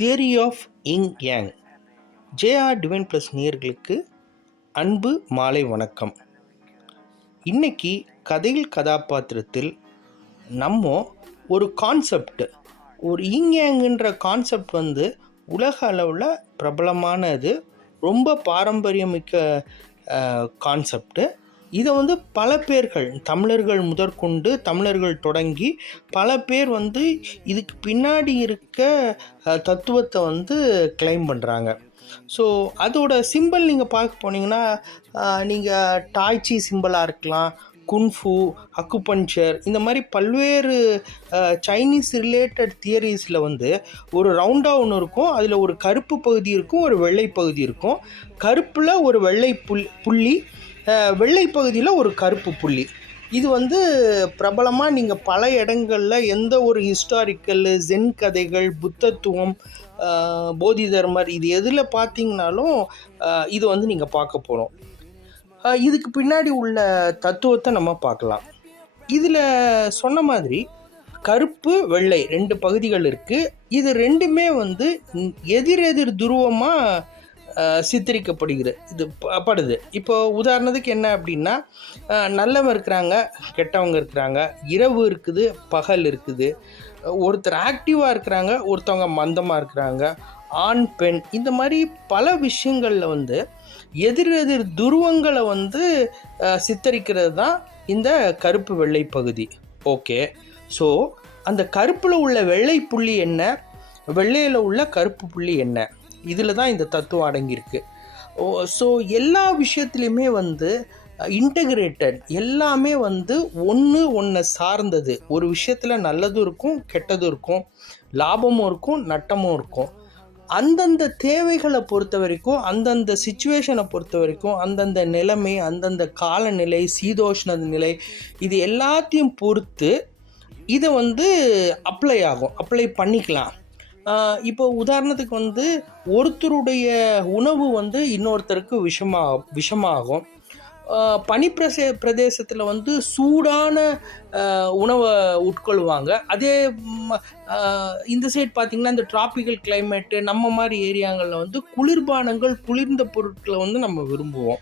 Theory of இங் Yang. JR divine plus நேயர்களுக்கு அன்பு மாலை வணக்கம். இன்னைக்கு கதையில் கதாபாத்திரத்தில் நம்ம ஒரு கான்செப்ட், ஒரு இங் யாங்குன்ற கான்செப்ட் உலக அளவில் பிரபலமானது, ரொம்ப பாரம்பரியமிக்க கான்செப்டு. இதை பல பேர்கள், தமிழர்கள் முதற்கொண்டு, தமிழர்கள் தொடங்கி பல பேர் இதுக்கு பின்னாடி இருக்க தத்துவத்தை கிளைம் பண்ணுறாங்க. ஸோ அதோட சிம்பிள் நீங்கள் பார்க்க போனீங்கன்னா, நீங்கள் டாய்ச்சி சிம்பிளாக இருக்கலாம், குன்ஃபு, அக்குபஞ்சர், இந்த மாதிரி பல்வேறு சைனீஸ் ரிலேட்டட் தியரிஸில் ஒரு ரவுண்டாக ஒன்று இருக்கும். அதில் ஒரு கருப்பு பகுதி இருக்கும், ஒரு வெள்ளை பகுதி இருக்கும். கருப்பில் ஒரு வெள்ளை புள்ளி, வெள்ளை பகுதியில் ஒரு கருப்பு புள்ளி. இது பிரபலமாக நீங்கள் பல இடங்களில் எந்த ஒரு ஹிஸ்டாரிக்கல், ஜென் கதைகள், புத்தத்துவம், போதி தர்மர், இது எதில் பார்த்தீங்கன்னாலும் இது நீங்கள் பார்க்க போகிறோம். இதுக்கு பின்னாடி உள்ள தத்துவத்தை நம்ம பார்க்கலாம். இதில் சொன்ன மாதிரி கருப்பு வெள்ளை 2 பகுதிகள் இருக்குது. இது ரெண்டுமே எதிரெதிர் துருவமாக சித்தரிக்கப்படுகிறது, இது படுது. இப்போ உதாரணத்துக்கு என்ன அப்படின்னா, நல்லவங்க இருக்கிறாங்க, கெட்டவங்க இருக்கிறாங்க, இரவு இருக்குது, பகல் இருக்குது, ஒருத்தர் ஆக்டிவாக இருக்கிறாங்க, ஒருத்தவங்க மந்தமாக இருக்கிறாங்க, ஆண் பெண், இந்த மாதிரி பல விஷயங்களில் எதிரெதிர் துருவங்களை சித்தரிக்கிறது தான் இந்த கருப்பு வெள்ளை பகுதி. ஓகே, ஸோ அந்த கருப்பில் உள்ள வெள்ளை புள்ளி என்ன, வெள்ளையில் உள்ள கருப்பு புள்ளி என்ன, இதில் தான் இந்த தத்துவம் அடங்கியிருக்கு. ஸோ எல்லா விஷயத்துலையுமே இன்டகிரேட்டட், எல்லாமே ஒன்று சார்ந்தது. ஒரு விஷயத்தில் நல்லதும் இருக்கும், கெட்டதும் இருக்கும், லாபமும் இருக்கும், நட்டமும் இருக்கும். அந்தந்த தேவைகளை பொறுத்த வரைக்கும், அந்தந்த சிச்சுவேஷனை பொறுத்த வரைக்கும், அந்தந்த நிலைமை, அந்தந்த காலநிலை, சீதோஷ்ண நிலை, இது எல்லாத்தையும் பொறுத்து இதை அப்ளை ஆகும், அப்ளை பண்ணிக்கலாம். இப்போ உதாரணத்துக்கு ஒருத்தருடைய உணவு இன்னொருத்தருக்கு விஷமாகும். பிரதேசத்தில் சூடான உணவை உட்கொள்வாங்க. அதே இந்த சைட் பார்த்திங்கன்னா, இந்த டிராபிக்கல் கிளைமேட்டு, நம்ம மாதிரி ஏரியாங்களில் குளிர்பானங்கள், குளிர்ந்த பொருட்களை நம்ம விரும்புவோம்.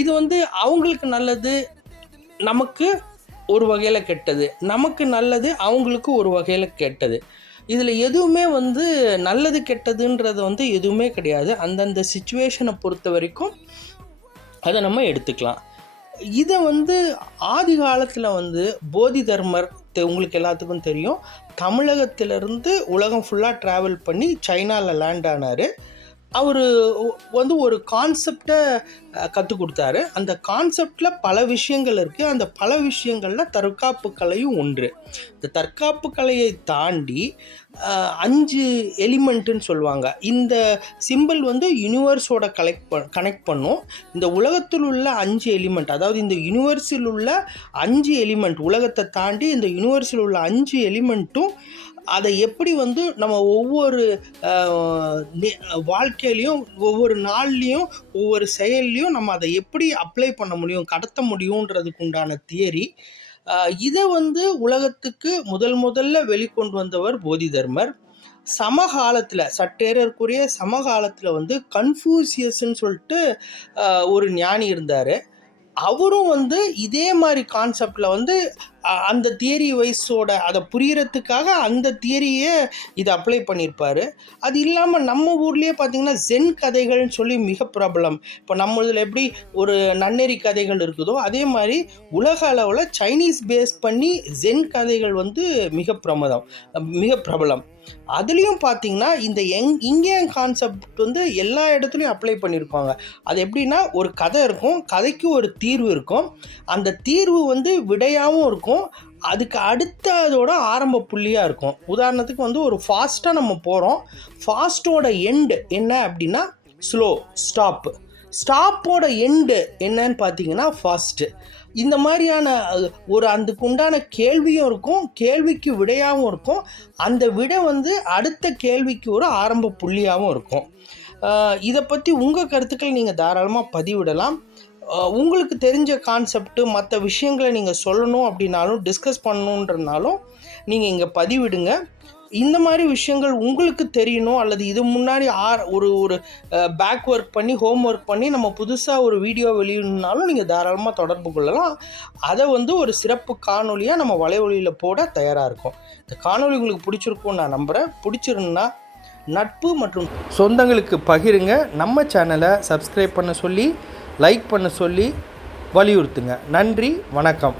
இது அவங்களுக்கு நல்லது, நமக்கு ஒரு வகையில் கெட்டது, நமக்கு நல்லது, அவங்களுக்கு ஒரு வகையில் கெட்டது. இதில் எதுவுமே நல்லது கெட்டதுன்றது எதுவுமே கிடையாது. அந்தந்த சிச்சுவேஷனை பொறுத்த வரைக்கும் அதை நம்ம எடுத்துக்கலாம். இதை ஆதி காலத்தில் போதி தர்மர், உங்களுக்கு எல்லாத்துக்கும் தெரியும், தமிழகத்திலிருந்து உலகம் ஃபுல்லாக ட்ராவல் பண்ணி சைனாவில் லேண்ட் ஆனார். அவர் ஒரு கான்செப்டை கற்றுக் கொடுத்தாரு. அந்த கான்செப்டில் பல விஷயங்கள் இருக்குது. அந்த பல விஷயங்களில் தற்காப்பு கலையும் ஒன்று. இந்த தற்காப்பு கலையை தாண்டி 5 எலிமெண்ட்டுன்னு சொல்லுவாங்க. இந்த சிம்பிள் யூனிவர்ஸோட கனெக்ட் பண்ணும். இந்த உலகத்தில் உள்ள 5 எலிமெண்ட், அதாவது இந்த யூனிவர்ஸில் உள்ள 5 எலிமெண்ட், உலகத்தை தாண்டி இந்த யூனிவர்ஸில் உள்ள 5 எலிமெண்ட்டும் அதை எப்படி நம்ம ஒவ்வொரு வாழ்க்கையிலையும், ஒவ்வொரு நாள்லேயும், ஒவ்வொரு செயல்லையும் நம்ம அதை எப்படி அப்ளை பண்ண முடியும், கடத்த முடியுன்றதுக்கு உண்டான தியரி. இதை உலகத்துக்கு முதல்ல வெளிக்கொண்டு வந்தவர் போதி தர்மர். சமகாலத்தில், சற்றேறக்குரிய சமகாலத்தில் கன்ஃபூசியஸ்ன்னு சொல்லிட்டு ஒரு ஞானி இருந்தார். அவரும் இதே மாதிரி கான்செப்டில் அந்த தியரி வைஸோட அதை புரியறதுக்காக அந்த தியரியை இதை அப்ளை பண்ணியிருப்பார். அது இல்லாமல் நம்ம ஊர்லேயே பார்த்திங்கன்னா ஜென் கதைகள்னு சொல்லி மிக பிரபலம். இப்போ நம்ம இதில் எப்படி ஒரு நன்னெறி கதைகள் இருக்குதோ, அதே மாதிரி உலக அளவில் சைனீஸ் பேஸ் பண்ணி ஜென் கதைகள் மிக பிரபலம். அதுலேயும் பார்த்தீங்கன்னா இந்த இங்கேயும் கான்செப்ட் எல்லா இடத்துலையும் அப்ளை பண்ணியிருப்பாங்க. அது எப்படின்னா, ஒரு கதை இருக்கும், கதைக்கு ஒரு தீர்வு இருக்கும், அந்த தீர்வு விடையாகவும் இருக்கும், அதுக்கு அடுத்த அதோட ஆரம்ப புள்ளியாக இருக்கும். உதாரணத்துக்கு ஒரு ஃபாஸ்ட்டாக நம்ம போகிறோம், ஃபாஸ்ட்டோட எண்டு என்ன அப்படின்னா ஸ்லோ, ஸ்டாப்போட எண்டு என்னன்னு பார்த்தீங்கன்னா ஃபாஸ்ட்டு. இந்த மாதிரியான அதுக்கு உண்டான கேள்வியும் இருக்கும், கேள்விக்கு விடையாகவும் இருக்கும், அந்த விடை அடுத்த கேள்விக்கு ஒரு ஆரம்ப புள்ளியாகவும் இருக்கும். இதை பற்றி உங்கள் கருத்துக்கள் நீங்கள் தாராளமாக பதிவிடலாம். உங்களுக்கு தெரிஞ்ச கான்செப்ட்டு, மற்ற விஷயங்களை நீங்கள் சொல்லணும் அப்படின்னாலும், டிஸ்கஸ் பண்ணணுன்றனாலும் நீங்கள் இங்கே பதிவிடுங்க. இந்த மாதிரி விஷயங்கள் உங்களுக்கு தெரியணும், அல்லது இது முன்னாடி ஒரு ஒரு பேக் ஒர்க் பண்ணி ஹோம் ஒர்க் பண்ணி நம்ம புதுசாக ஒரு வீடியோ வெளியிடணுன்னாலும் நீங்கள் தாராளமாக தொடர்பு கொள்ளலாம். அதை ஒரு சிறப்பு காணொலியாக நம்ம வலைவலியில் போட தயாராக இருக்கும். இந்த காணொலி உங்களுக்கு பிடிச்சிருக்கும்னு நான் நம்புகிறேன். பிடிச்சிருந்தா நட்பு மற்றும் சொந்தங்களுக்கு பகிருங்க. நம்ம சேனலை சப்ஸ்கிரைப் பண்ண சொல்லி, லைக் பண்ண சொல்லி வலியுறுத்துங்க. நன்றி, வணக்கம்.